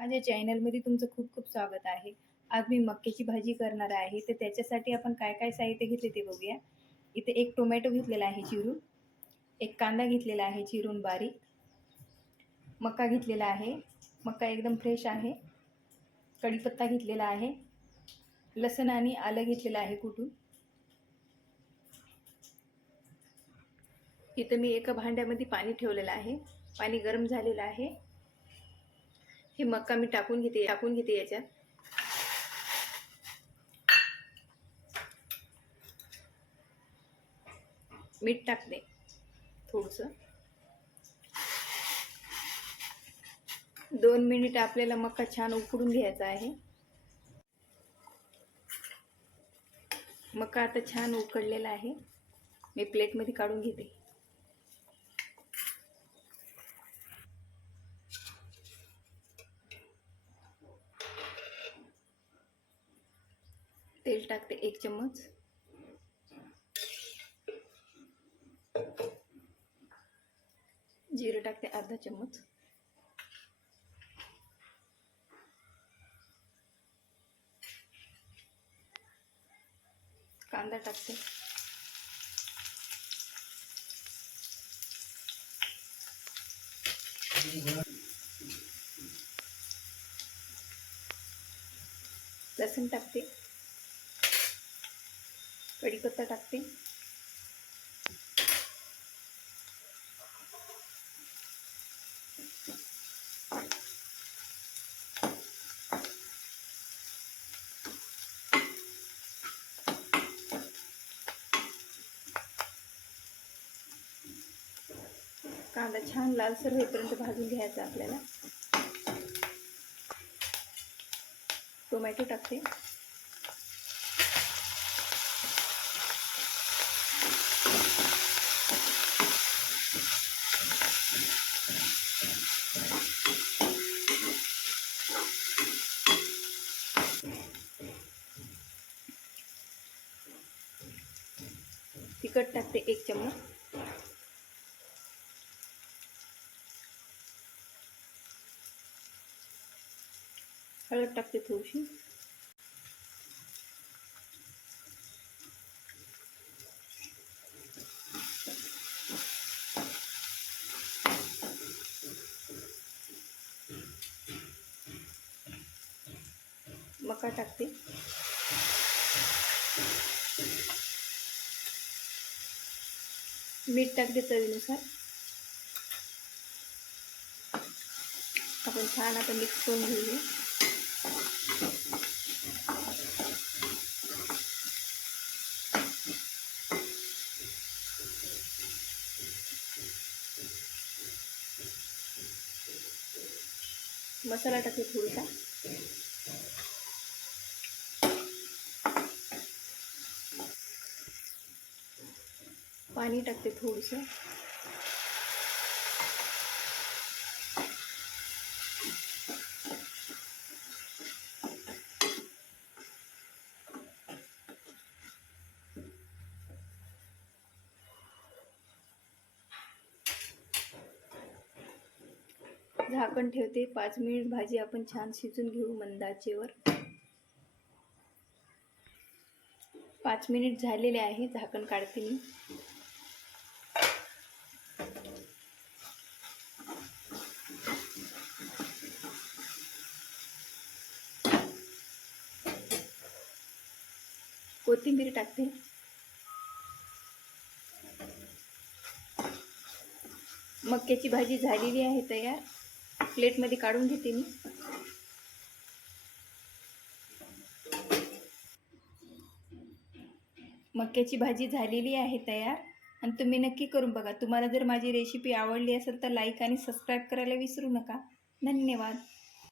माझ्या चॅनलमध्ये तुमचं खूप खूप स्वागत आहे. आज मी मक्याची भाजी करणार आहे. तर त्याच्यासाठी आपण काय काय साहित्य घेतले ते बघूया. इथे एक टोमॅटो घेतलेला आहे चिरून, एक कांदा घेतलेला आहे चिरून बारीक, मका घेतलेला आहे, मका एकदम फ्रेश आहे, कढीपत्ता घेतलेला आहे, लसूण आणि आलं घेतलेलं आहे कुटून. इथं मी एका भांड्यामध्ये पाणी ठेवलेलं आहे. पाणी गरम झालेलं आहे. हे मका मी टाकून घेते याच्यात. मीठ टाकते थोडंसं. 2 मिनिट आपल्याला मका छान उकडून घ्यायचा आहे. मका आता छान उकडलेला आहे. मी प्लेटमध्ये काढून घेते. तेल टाकते 1 चम्मच. जिरं टाकते अर्धा चम्मच. कांदा टाकते. लसूण टाकते. कढीपत्ता टाकते. कांदा छान लालसर होईपर्यंत भाजून घ्यायचा आपल्याला. टोमॅटो टाकते. तिखट टाकते 1 चम्मच. हळद टाकते थोडीशी. मका टाकते. मीठ टाकते चवीनुसार. आपण छान आता मिक्स करून घेऊया. मसाला टाकते थोडासा. पाणी टाकते थोडंसं. झाकण ठेवते. 5 मिनिट भाजी आपण छान शिजून घेऊ मंद आचेवर. 5 मिनिट झालेले आहे. झाकण काढते मी. कोथिंबीर टाकते. मक्याची भाजी झालेली आहे तयार. प्लेटमध्ये काढून घेते मी. मक्याची भाजी झालेली आहे तयार आणि तुम्ही नक्की करून बघा. तुम्हाला जर माझी रेसिपी आवडली असेल तर लाईक आणि सबस्क्राईब करायला विसरू नका. धन्यवाद.